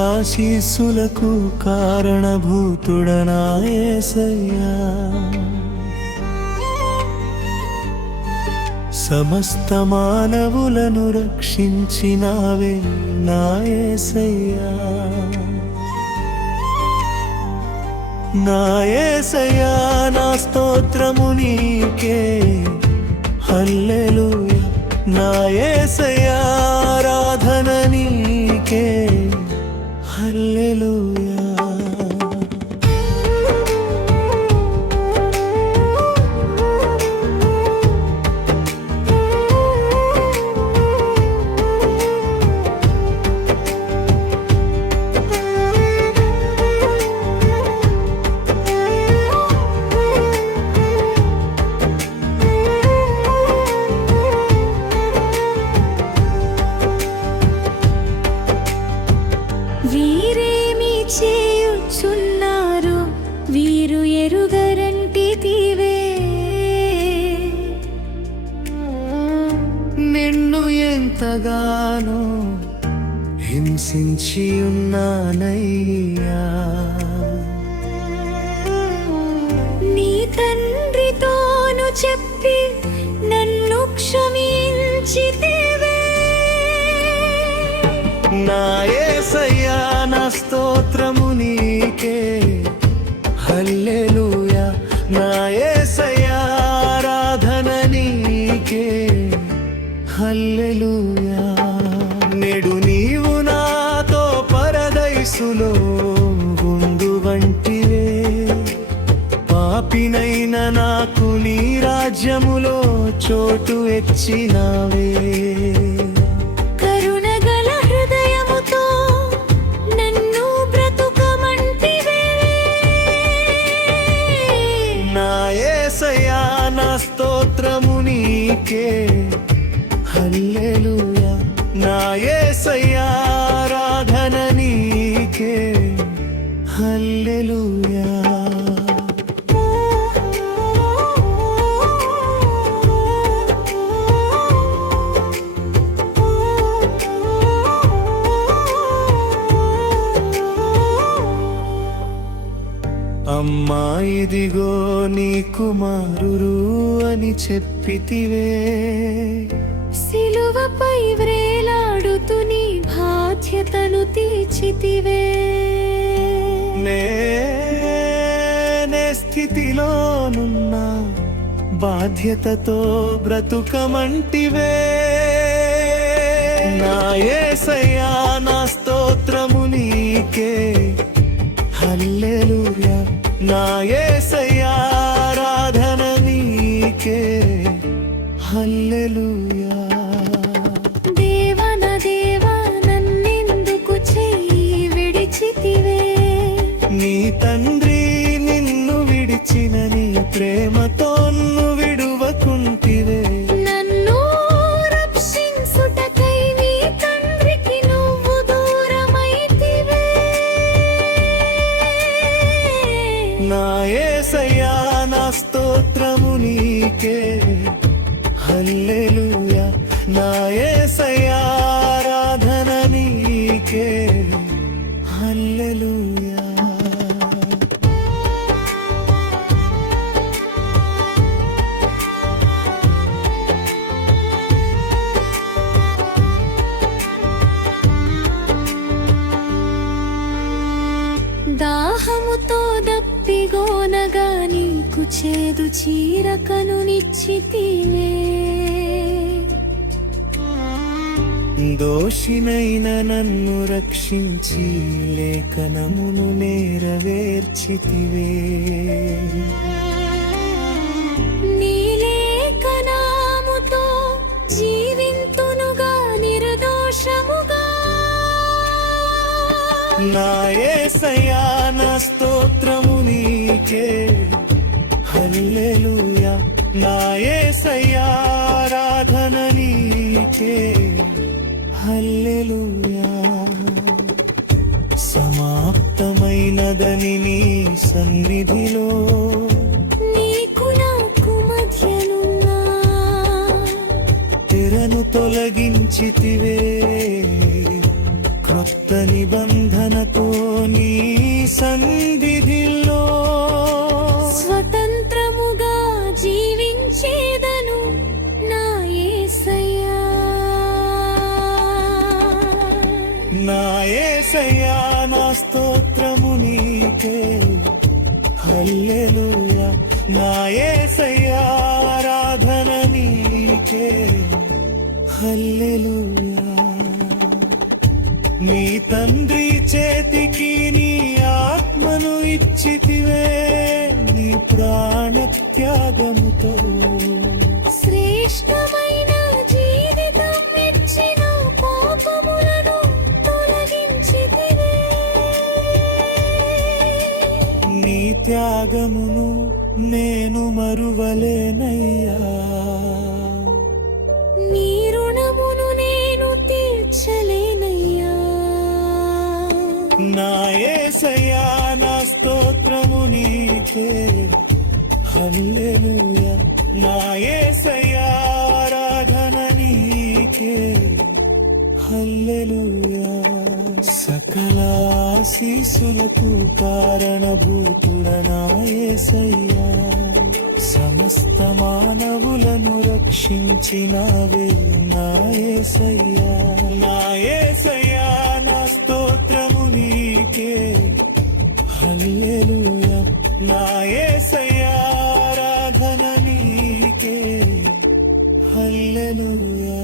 సకలాశీస్సులకు కారణభూతుడనా యేసయ్యా, సమస్త మానవులను రక్షించినావే నా యేసయ్యా. నా యేసయ్యా నా స్తోత్రము నీకే, హల్లెలూయా. నా యేసయ్యా ఆరాధన నీకే, హల్లెలూయా. వీరేమి చేయుచున్నారు, వీరు ఎరుగరంటితివే. నిన్ను ఎంతగానో హింసించి ఉన్నానయ్యా, నీ తండ్రితోను చెప్పి నన్ను క్షమించితివే. నా యేసయ్యా నా స్తోత్రము నీకే, హల్లెలూయా. నా యేసయ్యా ఆరాధన నీకే, హల్లెలూయా. నేడు నీవు నాతో పరదైసులో ఉండు వంటివే, పాపినైన నాకు నీ రాజ్యములో చోటు ఇచ్చినావే. కరుణగల హృదయముతో నన్ను బ్రతుకమంటివే. నా యేసయ్యా నా స్తోత్రము నీకే, హల్లెలూయా. నా యేసయ్యా ఆరాధన నీకే, హల్లెలూయా. అమ్మా ఇదిగో నీ కుమారుడు అని చెప్పితివే, సిలువపై వ్రేలాడుతూ నీ బాధ్యతను తీర్చితివే. నే స్థితిలోనున్నా బాధ్యతతో బ్రతుకమంటివే. నా యేసయ్యా నా స్తోత్రము నీకే, హల్లెలూయా. నా యేసయ్యా ఆరాధన నీకే, హల్లెలూయా. దేవా నా దేవా నన్నెందుకు చెయ్యి విడిచితివే. నీ తండ్రి నిన్ను విడిచిన నీ ప్రేమతో విడువకుంటివే. నన్ను రక్షించుటకై నీ తండ్రికి నువ్వు దూరమైతివే. నా యేసయ్యా నా స్తోత్రము నీకే, హల్లెలూయా. నా యేసయ్యా ఆరాధన నీకే, హల్లెలూయా. దాహముతో దప్పిగోనగా నీకు చేదు చీరకను నిచ్చితివే. దోషినైన నన్ను రక్షించి లేఖనమును నెరవేర్చితివే. నీ లేఖనముతో జీవింతునుగా నిర్దోషముగా. నా యేసయ్యా నా స్తోత్రము నీకే, హల్లెలూయా. నా యేసయ్యా ఆరాధన నీకే, హల్లెలూయా. సమాప్తమైనదని నీ సన్నిధిలో నీకు నాకు మధ్యనున్నా తెరను తొలగించితివే, రక్త నిబంధనతో నీ సన్నిధిలో స్వతంత్రముగా జీవించేదను నా యేసయ్యా. నా యేసయ్యా నా స్తోత్రము నీకే హల్లెలూయా. నా యేసయ్యా ఆరాధన నీకే హల్లెలూయా. నీ తండ్రి చేతికి నీ ఆత్మను ఇచ్చితివే నీ ప్రాణ త్యాగముతో. శ్రేష్టమైన జీవితం ఇచ్చిన పాపములను తొలగించితివే. నీ త్యాగమును నేను మరువలేనయ్యా. నీ రుణమును నేను తీర్చలేనయ్యా. నా యేసయ్యా నా స్తోత్రము నీకే హల్లెలూయా. నా యేసయ్యా ఆరాధన నీకే హల్లెలూయా. సకల ఆశీస్సులకు కారణభూతుడ నా యేసయ్యా. సమస్త మానవులను రక్షించినావే నా యేసయ్యా. నా యేసయ్యా నా స్తోత్రము నీకే హల్లెలూయా. నా యేసయ్యా ఆరాధన నీకే హల్లెలూయా.